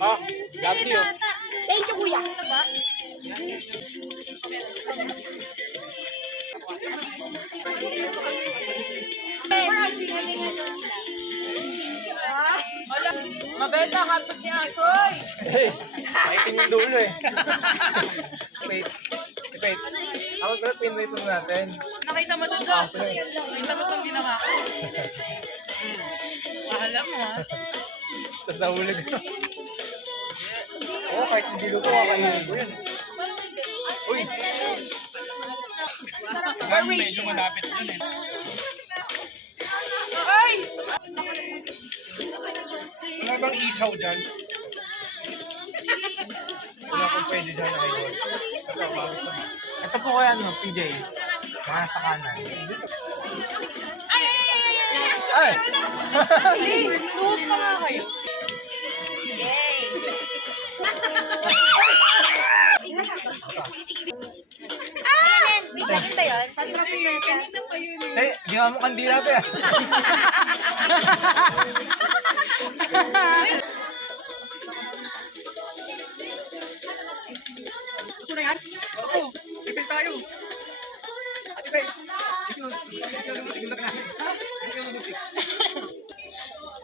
Oh, love you. Thank you, kuya. Mabenta, hotdog ni Asoy! Hey, naitim yung dulo eh. Wait. Wait. Ako pero pinrate mo natin. Nakita mo doon, Josh? Nakita mo itong ginawa ko? Ahala mo, ha? Tapos nahulog. Oo, kahit hindi luto, kakainin ko yun. Uy! Medyo malapit dun eh. Ay! Wala bang isaw dyan? Wala kang pwede dyan na kayo. Ito po kaya ano, PJ. Mga sa kanan. Ay! Luhod pa nga kayo. Bigyan ba yun? Eh, ginawa mo kandila pa yan. Gusto na yan? Oo, ipil tayo. Ipil.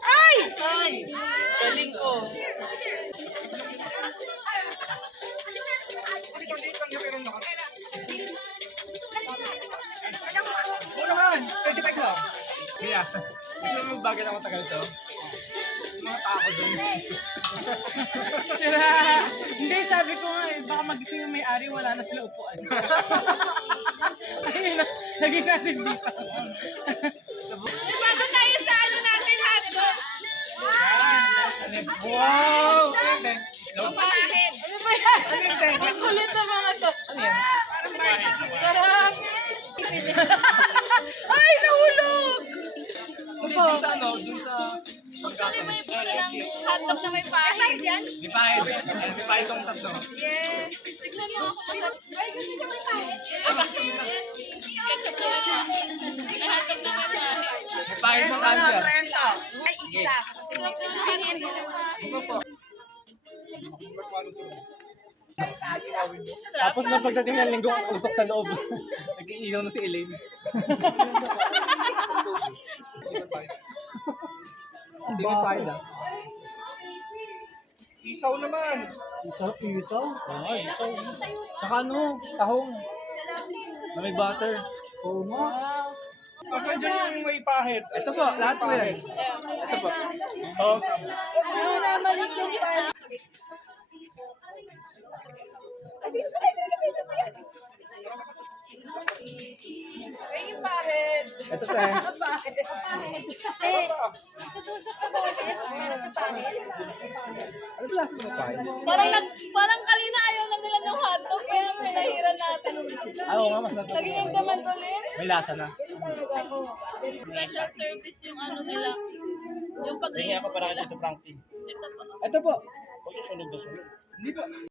Ay! Galing ko. Oo naman, 25 lang. Kaya, gusto mo magbagal ako tagal to? Mga tako dun. Sira. Hindi, sabi ko nga eh, baka magising yung may-ari, wala na sila upuan. Ayun na, naging natin dito. Bago tayo sa ano natin, hotdog. Wow! Pahit. Ano ba yan? Ang kulit ng mga to. Ano yan? Sarap. Ay, nahulog! Hindi, dun sa ano, dun sa... Actually, may hotdog na may pahit. Di pahit. Di pahit tong tatlo. Yes. Tignan mo ako. Ay, gusto niya may pahit. Ketchup na may pahit. May hotdog na may pahit. Di pahit ng cancer. Ay, isa. Ano po? Tapos na pagdating ng linggo, usok sa loob. Nag-iigaw na si Elaine. Hindi may pahit ah. Isaw naman. Isaw? Oo, isaw. Tsaka ano, tahong. Na may butter. Oo nga. Asan dyan yung may pahit? Ito po, lahat po yan. Ito po. Oo. Ano na, malik yung pa. Ay, yung pahit. Ito sa Eh, tutusok ka ba ulit? ano ba lasa ng pahit? Parang kanina ayaw na nila ng hotdog, kaya pinahiran natin. Oo nga, mas natutuwa. Naging daman ulit. May lasa na. Special service yung ano nila. Yung pag Hindi nga pa parang ito Frankie. Ito pa. Ito po. Huwag yung sunog na sunog. Hindi po.